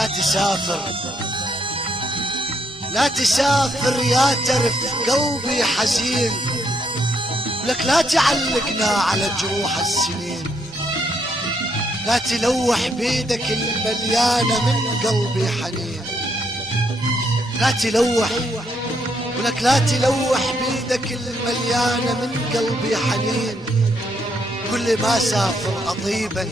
لا تسافر لا تسافر يا ترف قلبي حزين، لك لا تعلقنا على جروح السنين، لا تلوح بيدك المليانة من قلبي حنين، لا تلوح ولك لا تلوح بيدك المليانة من قلبي حنين. كل ما سافر أطيبا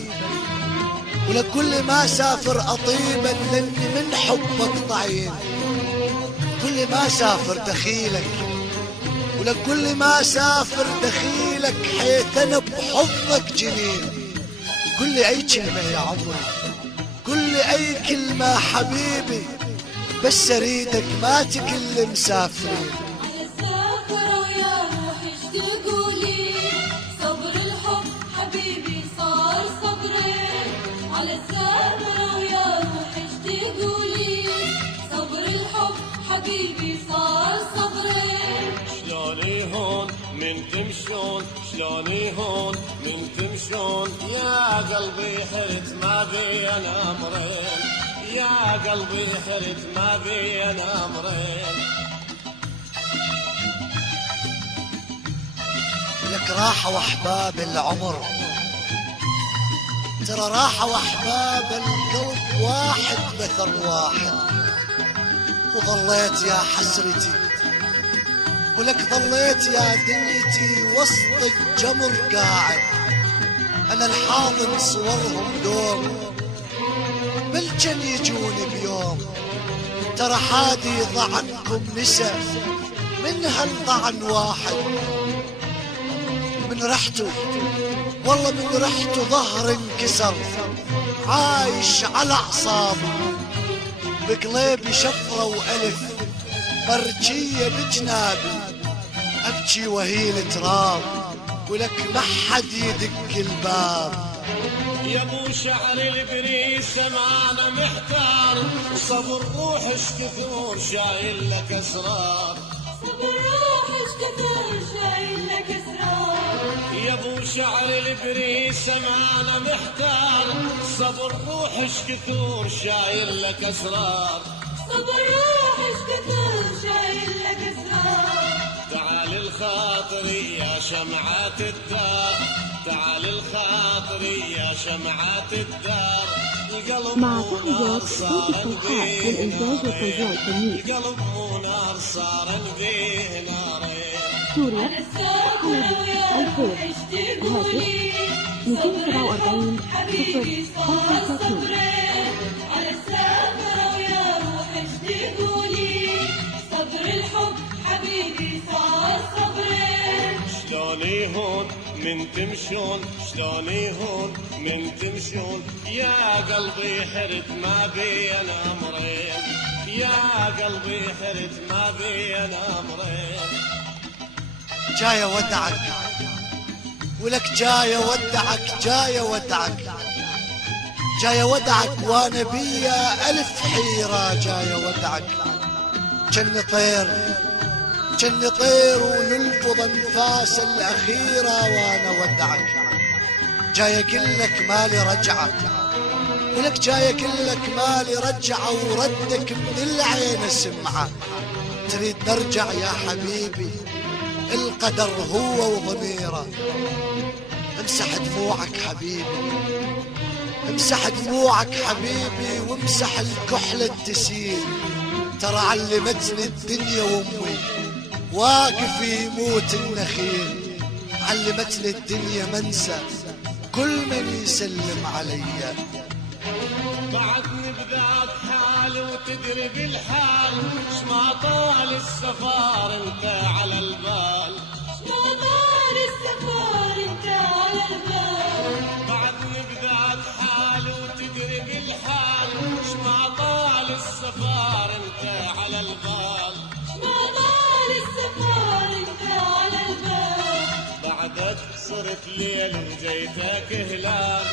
ولك كل ما سافر أطيبا لاني من حبك طعين، كل ما سافر دخيلك ولك كل ما سافر دخيلك حيث انا بحضنك جنين. كل اي كلمة يا عمري كل اي كلمة حبيبي، بس اريدك ما تكل مسافرين. على السافرة ويا روحي اشتقولي، صبر الحب حبيبي صار صبرين. على السافرة ويا روحي اشتقولي، صبر الحب حبيبي صار صبرين. شلوني هون من تمشون شلوني هون من تمشون، يا قلبي حرت ما بي انا امرين، يا قلبي حرت ما بي انا امرين. لك راحة واحباب العمر، ترى راحة واحباب القلب واحد بثر واحد، وظليت يا حسرتي ولك ظليت يا دنيتي وسط الجمر قاعد. انا الحاضن صورهم دوم بالجن يجوني بيوم، ترى حادي ضعنكم نسى من هالضعن واحد. من رحته والله من رحته ظهر انكسر، عايش على اعصابي بقليبي شفرة والف برجية بجنابي، ابكي وهيل تراب ولك ما حد يدق الباب. يا ابو شعر البريسة ما انا محتار، صبر روحش كثور شايل لك اسرار، صبر روحي اشتكر شايل لك اسرار. يا ابو شعر البريسة ما انا محتار، صبر روحش كثور شايل لك اسرار، صبر روحي اشتكر شايل لك اسرار. تعال الخاطري يا شمعات الدار، تعال الخاطري يا شمعات الدار. القلب مع مو تحيات نار صوت صار الصلحاء به للإنتاج والتوزيع نارين، الفني. القلب مو نار صار به نارين. سوريا على السافرة ويا الفور روحي اشتقولي، هاتف صبر 247 الحب حبيبي صار 035. صبرين. على السافرة ويا روحي اشتقولي، صبر الحب حبيبي صار صبرين. شلوني هون من تمشون شلوني هون من تمشون، يا قلبي حرت ما بي انا امرين، يا قلبي حرت ما بي انا امرين. جاي ودعك ولك جاي ودعك جاي ودعك جاي ودعك وانا بيا الف حيرة جاي ودعك. جن طير ونلفظ انفاس الاخيرة وانا ودعك. جاي اقلك مالي رجعة ولك جاي اقلك مالي رجعة، وردك من العين سمعة. تريد نرجع يا حبيبي القدر هو وضميره. امسح دموعك حبيبي امسح دموعك حبيبي، وامسح الكحلة تسيل. ترى علمتني الدنيا وامي واقف يموت النخيل، علمتني الدنيا منسى كل من يسلم عليا. بعدني بذات حال وتدري بالحال، شما طال السفار انت على البال، شما طال السفر انت على البال. بعدني بذات حال وتدري بالحال، شما طال السفار انت على البال، شما طال السفر انت على البال. بعدك صرت ليل وجيتك هلال،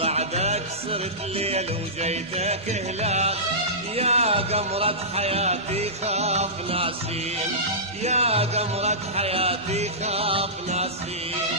بعدك صرت ليل وجيتك هلال. يا قمرة حياتي خاف ناسين، يا قمرة حياتي خاف ناسين.